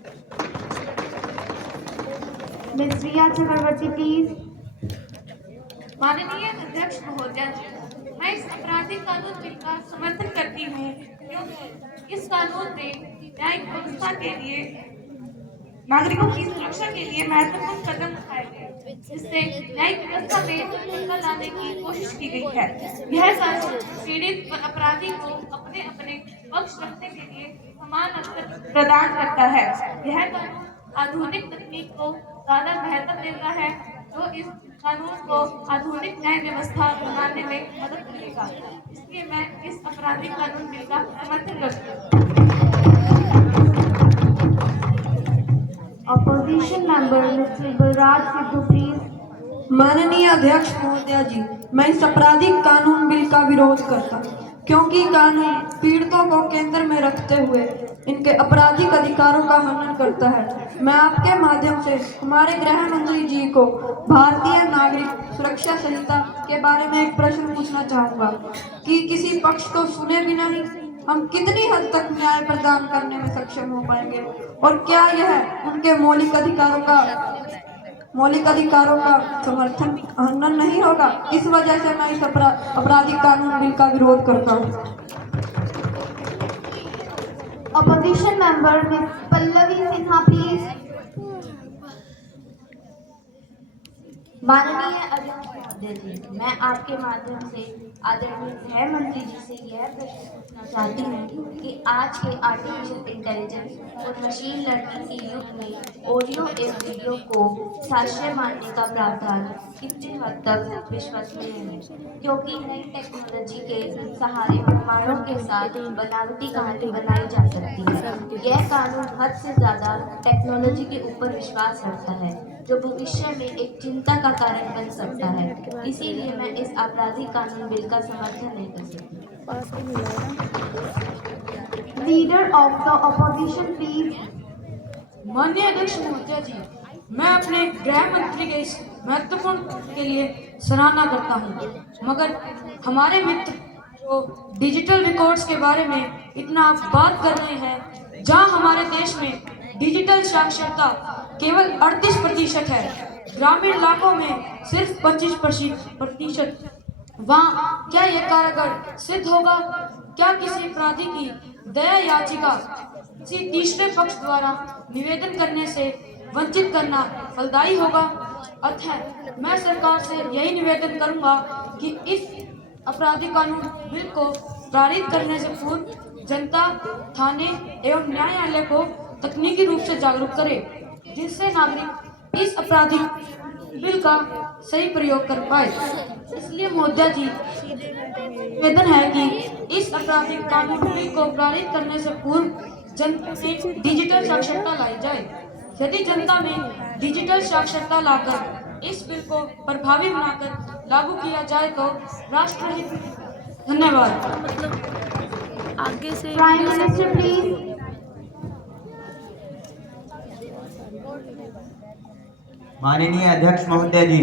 Ms. Riya Chakravarti, please. माननीय अध्यक्ष महोदया जी, मैं इस आपराधिक कानून बिल का समर्थन करती हूँ क्योंकि इस कानून में न्यायिक व्यवस्था के लिए नागरिकों की सुरक्षा के लिए महत्वपूर्ण कदम उठाए गए, जिससे न्यायिक व्यवस्था में सुधार लाने की कोशिश की गई है। यह कानून पीड़ित और अपराधी को अपने अपने पक्ष रखने के लिए समान अवसर प्रदान करता है। यह कानून आधुनिक तकनीक को ज्यादा महत्व देता है, जो इस कानून को आधुनिक न्याय व्यवस्था बनाने में मदद करेगा। इसलिए मैं इस आपराधिक कानून बिल का समर्थन करती हूँ। Opposition member, Mr. Balraj Sidhu, please. माननीय अध्यक्ष महोदया जी, मैं इस आपराधिक कानून बिल का विरोध करता हूँ क्योंकि कानून पीड़ितों को केंद्र में रखते हुए इनके आपराधिक अधिकारों का हनन करता है। मैं आपके माध्यम से हमारे गृह मंत्री जी को भारतीय नागरिक सुरक्षा संहिता के बारे में एक प्रश्न पूछना चाहूँगा कि किसी पक्ष को सुने बिना ही हम कितनी हद तक न्याय प्रदान करने में सक्षम हो पाएंगे, और क्या यह उनके मौलिक अधिकारों का समर्थन हनन नहीं होगा। इस वजह से मैं इस आपराधिक कानून बिल का विरोध करता हूँ। Opposition member, Ms. Pallavi Sinha, please. माननीय अध्यक्ष महोदय जी, मैं आपके माध्यम से आदरणीय गृह मंत्री जी से यह प्रश्न पूछना चाहती हूँ कि आज के आर्टिफिशियल इंटेलिजेंस और मशीन लर्निंग के युग में ऑडियो एवं वीडियो को साक्ष्य मानने का प्रावधान कितनी हद तक विश्वसनीय है, क्योंकि नई टेक्नोलॉजी के सहारे प्रमाणों के साथ बनावटी कहानी बनाई जा सकती है। यह कानून हद से ज़्यादा टेक्नोलॉजी के ऊपर विश्वास रखता है, जो भविष्य में एक चिंता का कारण बन सकता है। इसीलिए मैं इस आपराधिक कानून बिल का समर्थन नहीं कर सकती। Leader of the opposition, please. माननीय अध्यक्ष महोदया जी, मैं अपने गृह मंत्री के इस महत्वपूर्ण के लिए सराहना करता हूँ, मगर हमारे मित्र जो डिजिटल रिकॉर्ड्स के बारे में इतना बात कर रहे हैं, जहाँ हमारे देश में डिजिटल साक्षरता केवल 38% है, ग्रामीण इलाकों में सिर्फ 25%। वहाँ क्या यह कारगर सिद्ध होगा? क्या किसी अपराधी की दया याचिका किसी तीसरे पक्ष द्वारा निवेदन करने से वंचित करना फलदायी होगा? अतः मैं सरकार से यही निवेदन करूंगा कि इस आपराधिक कानून बिल को पारित करने से पूर्व जनता थाने एवं न्यायालय को तकनीकी रूप से जागरूक करे, जिससे नागरिक इस आपराधिक बिल का सही प्रयोग कर पाए। इसलिए महोदया जी, निवेदन है कि इस आपराधिक कानून बिल को पारित करने से पूर्व जनता में डिजिटल साक्षरता लाई जाए। यदि जनता में डिजिटल साक्षरता लाकर इस बिल को प्रभावी बनाकर लागू किया जाए तो राष्ट्रहित। धन्यवाद। आगे से Prime Minister, please. माननीय अध्यक्ष महोदय जी,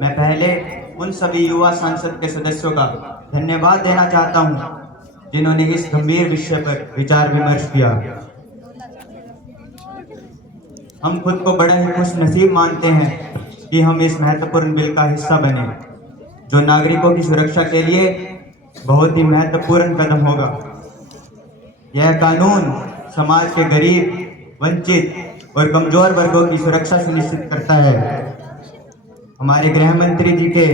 मैं पहले उन सभी युवा सांसद के सदस्यों का धन्यवाद देना चाहता हूं जिन्होंने इस गंभीर विषय पर विचार विमर्श किया। हम खुद को बड़ा ही खुश नसीब मानते हैं कि हम इस महत्वपूर्ण बिल का हिस्सा बने, जो नागरिकों की सुरक्षा के लिए बहुत ही महत्वपूर्ण कदम होगा। यह कानून समाज के गरीब, वंचित और कमजोर वर्गों की सुरक्षा सुनिश्चित करता है। हमारे गृह मंत्री जी के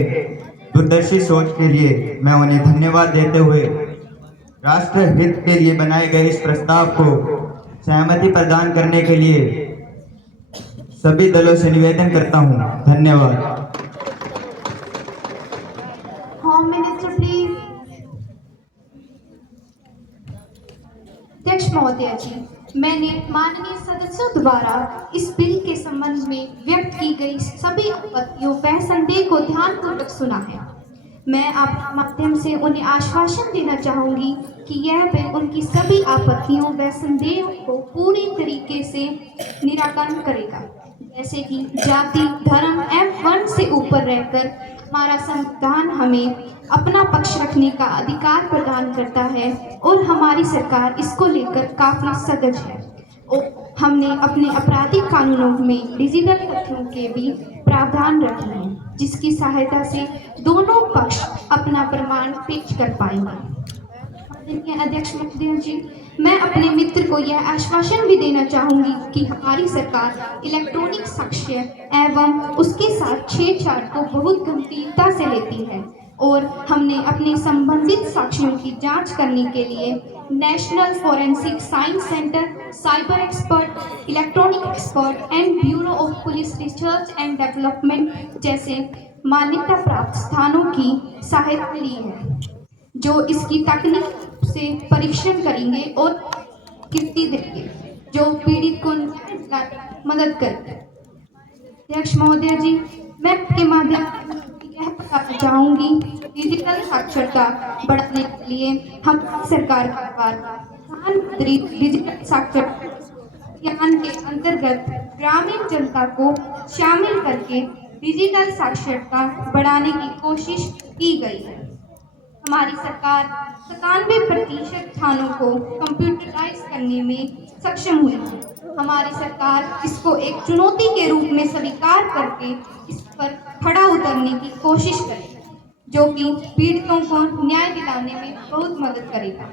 दूरदर्शी सोच के लिए मैं उन्हें धन्यवाद देते हुए राष्ट्र हित के लिए बनाए गए इस प्रस्ताव को सहमति प्रदान करने के लिए सभी दलों से निवेदन करता हूं। धन्यवाद। Home minister please. अध्यक्ष महोदय जी, मैंने माननीय सदस्यों द्वारा इस बिल के संबंध में व्यक्त की गई सभी आपत्तियों व संदेह को ध्यानपूर्वक सुना है। मैं आपके माध्यम से उन्हें आश्वासन देना चाहूंगी कि यह बिल उनकी सभी आपत्तियों व संदेहों को पूरी तरीके से निराकरण करेगा, जैसे कि जाति, धर्म एवं वर्ण से ऊपर रहकर हमारा संविधान हमें अपना पक्ष रखने का अधिकार प्रदान करता है और हमारी सरकार इसको लेकर काफी सजग है। और हमने अपने आपराधिक कानूनों में डिजिटल तथ्यों के भी प्रावधान रखे हैं, जिसकी सहायता से दोनों पक्ष अपना प्रमाण पेश कर पाएंगे। अध्यक्ष महोदय जी, मैं अपने मित्र को यह आश्वासन भी देना चाहूंगी कि हमारी सरकार इलेक्ट्रॉनिक साक्ष्य एवं उसके साथ छेड़छाड़ को बहुत गंभीरता से लेती है और हमने अपने संबंधित साक्ष्यों की जांच करने के लिए national forensic science centre, cyber expert, electronic expert and bureau of police research and development जैसे मान्यता प्राप्त स्थानों की सहायता ली है, जो इसकी तकनीक से परीक्षण करेंगे और कीमती देंगे जो पीड़ित को मदद करेंगे। अध्यक्ष महोदय जी, मैं आपके माध्यम से यह बताना चाहूंगी, डिजिटल साक्षरता बढ़ाने के लिए हम सरकार का प्रधानमंत्री डिजिटल साक्षरता अभियान के अंतर्गत ग्रामीण जनता को शामिल करके डिजिटल साक्षरता बढ़ाने की कोशिश की गई है। हमारी सरकार 97% थानों को कंप्यूटराइज करने में सक्षम हुई है। हमारी सरकार इसको एक चुनौती के रूप में स्वीकार करके इस पर खड़ा उतरने की कोशिश करेगी, जो कि पीड़ितों को न्याय दिलाने में बहुत मदद करेगा।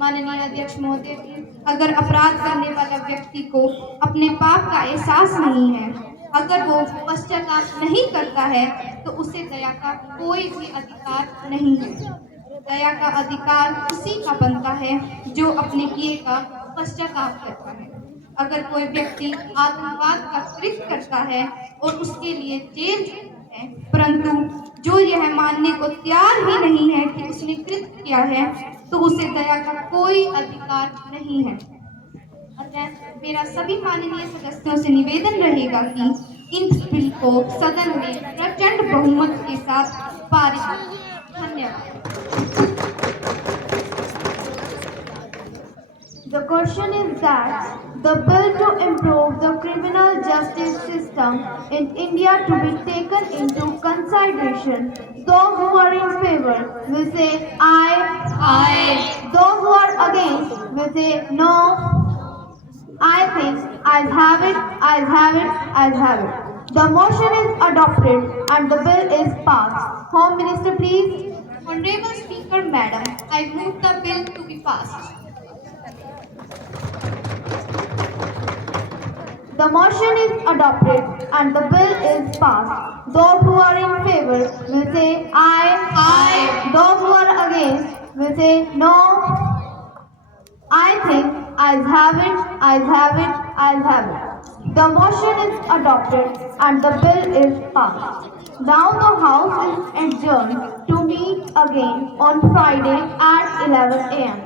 माननीय अध्यक्ष महोदय जी, अगर अपराध करने वाला व्यक्ति को अपने पाप का एहसास नहीं है, अगर वो पश्चाताप नहीं करता है, तो उसे दया का कोई भी अधिकार नहीं है। दया का अधिकार उसी का बनता है जो अपने किए का पश्चाताप करता है। अगर कोई व्यक्ति आतंकवाद का कृत्य करता है और उसके लिए जेल जाता है, परंतु जो यह मानने को तैयार ही नहीं है कि उसने कृत्य किया है, तो उसे दया का कोई अधिकार नहीं है। मेरा सभी माननीय सदस्यों से निवेदन रहेगा कि इन बिल को सदन में प्रचंड बहुमत के साथ पारित करें। धन्यवाद। The question is that the bill to improve the criminal justice system in India to be taken into consideration. Those who are in favor will say aye. Aye. Those who are against will say no. I think ayes have it, ayes have it, ayes have it. The motion is adopted and the bill is passed. Home Minister, please. Honorable Speaker, Madam, I move the bill to be passed. The motion is adopted and the bill is passed. Those who are in favor will say aye. Aye. Those who are against will say no. I think ayes have it, ayes have it, ayes have it. The motion is adopted and the bill is passed. Now the House is adjourned to meet again on Friday at 11 a.m.